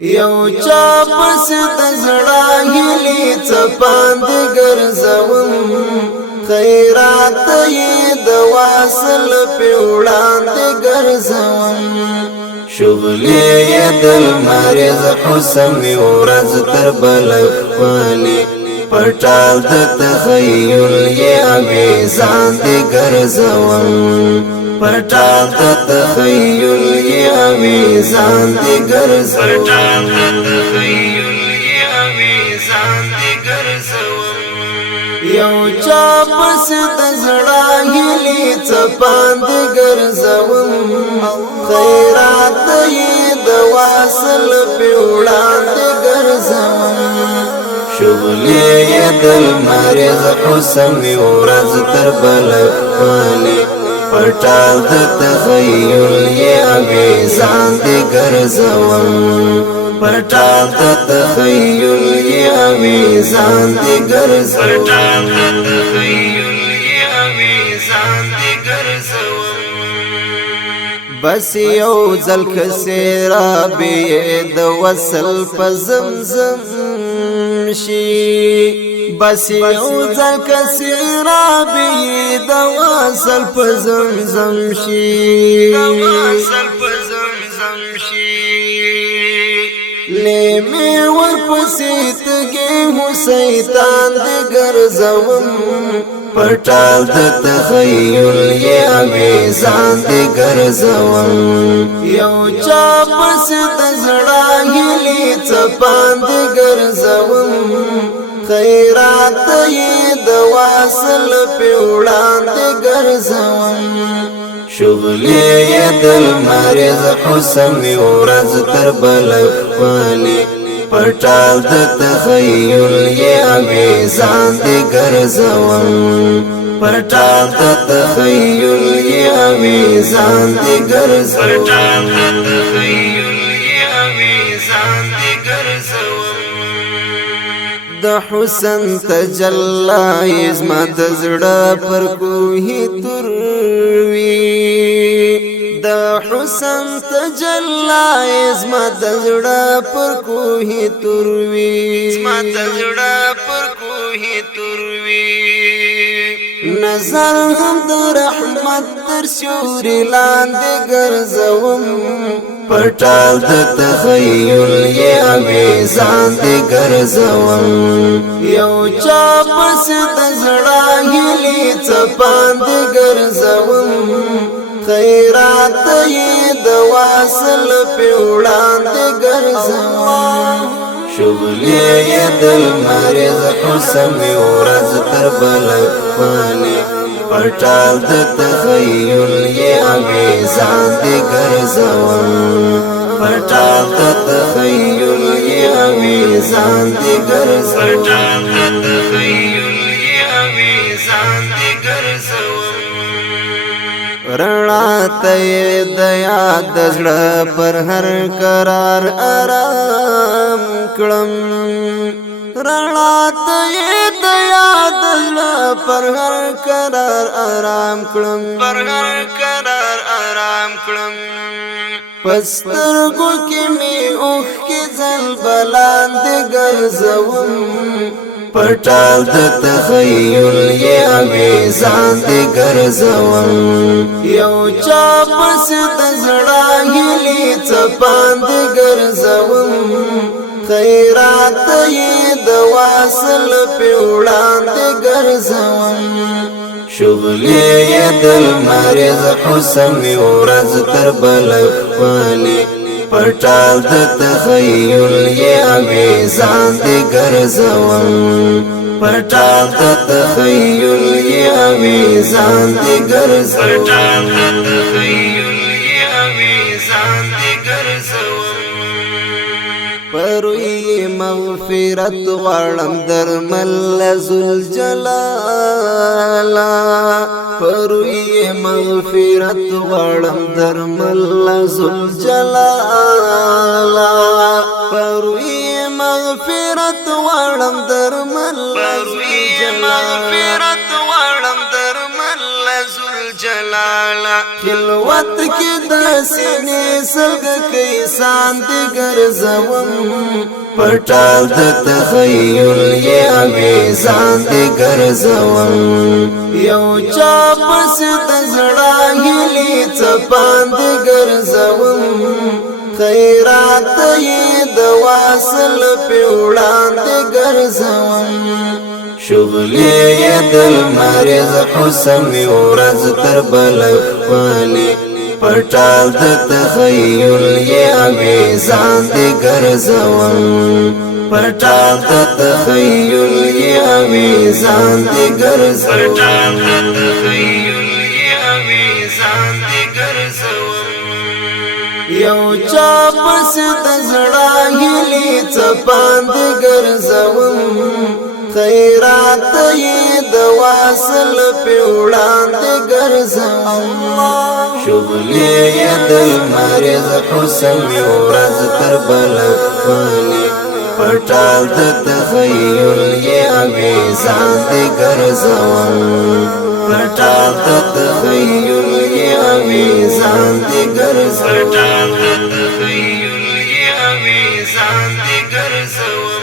یو چا پس د زړه هیلې څپاند ګرځوم خیرات یې د واصل په وړاندې ګرځوم شغلې یې د المریض حسن می ورځ تر بل خالي پټال د تخیل یې اویزان دې ګرځوم پټال د تخیل یې اویزان دې ګرځوم پټال د تخیل یې اویزان دې ګرځوم یو چا پس د زړه هیلې څپاند ګرځوم خیرات یې د واصل په وړاندې ګرځوم شغلې یې د المریض حسن می ورځ تر بل خالي پټال د تخیل یې اویزان دې ګرځوم پټال د تخیل یې اویزان دې ګرځوم پټال د تخیل یې اویزان دې ګرځوم بس یو ځل کسرا به د وصل په زمزم شي بس یو ځل کسرا به د وصل په زمزم شي د وصل په زمزم شي لمی ورپسې تګې مو شیطان دې ګرځوم پټال د تخیل یې اویزان دې ګرځوم یو چا پس د زړه هیلې څپاند ګرځوم خیرات یې د واصل په وړاندې ګرځوم شغلې یې د المریض حسن می ورځ تر بل خالي پټال د تخیل یې اویزان دې ګرځوم پټال د تخیل یې اویزان دې ګرځوم پټال د تخیل یې اویزان دې ګرځوم د حسن تجلی زما د زړه پر کوهی تروي د حسن تجلی زما د زړه پر کوهی تروي زما د زړه پر کوهی تروي نظر هم د رحمت تر سیوري لاندې ګرځوم پټال د تخیل یې اویزان دې ګرځوم یو چا پس د زړه هیلې څپاند ګرځوم خیرات یې د واصل په وړاندې ګرځوم شغلې یې د المریض حسن می ورځ تر بل خالي پټال د تخیل یې اویزان دې ګرځوم پټال د تخیل یې اویزان دې ګرځوم پټال د تخیل یې اویزان دې ګرځوم رڼا ته د یاد د زړه پر هر قرار آرام کړم رڼا ته د یاد د زړه پر هر قرار آرام کړم پر هر قرار آرام کړم پسترګو کې می اوخ کې ځل بلاند ګرځوم پټال د تخیل یې اویزان دې ګرځوم یو چا پس د زړه هیلې څپاند ګرځوم خیرات یې د واصل په وړاندې ګرځوم شغلې یې د المریض حسن می ورځ تر بل خالي پټال د تخیل یې اویزان دې ګرځوم پټال د تخیل یې اویزان دې ګرځوم پټال د تخیل یې اویزان دې ګرځوم پروي مغفرت غړم درمل ذوالجلال پروي مغفرت غړم درمل ذوالجلال پروي مغفرت غړم درمل پروي مغفرت غړم درمل ذوالجلال لالا خلوت کی دسینی سلگ کئی ساندی گرزوم پټال د تخیل یې اویزان دی ګرځوم یو چا پس د زړه هیلې څپان دی ګرځوم خیرات یې د واصل په وړاندې ګرځوم شغلې یې د المریض حسن می ورځ تر بل خپلې پټال د تخیل یې اویزان دی ګرځوم پټال د تخیل یې اویزان دی ګرځوم پټال د تخیل یې اویزان دی ګرځوم یو چا پس د زړه هیلې څپان دی ګرځوم خیرات یې د واصل په وړاندې ګرځوم شغلې یې د المریض حسن می ورځ تر بل خپلې پټال د تخیل یې اویزان دی ګرځوم پټال د تخیل یې اویزان دی ګرځوم پټال د تخیل یې اویزان دی ګرځوم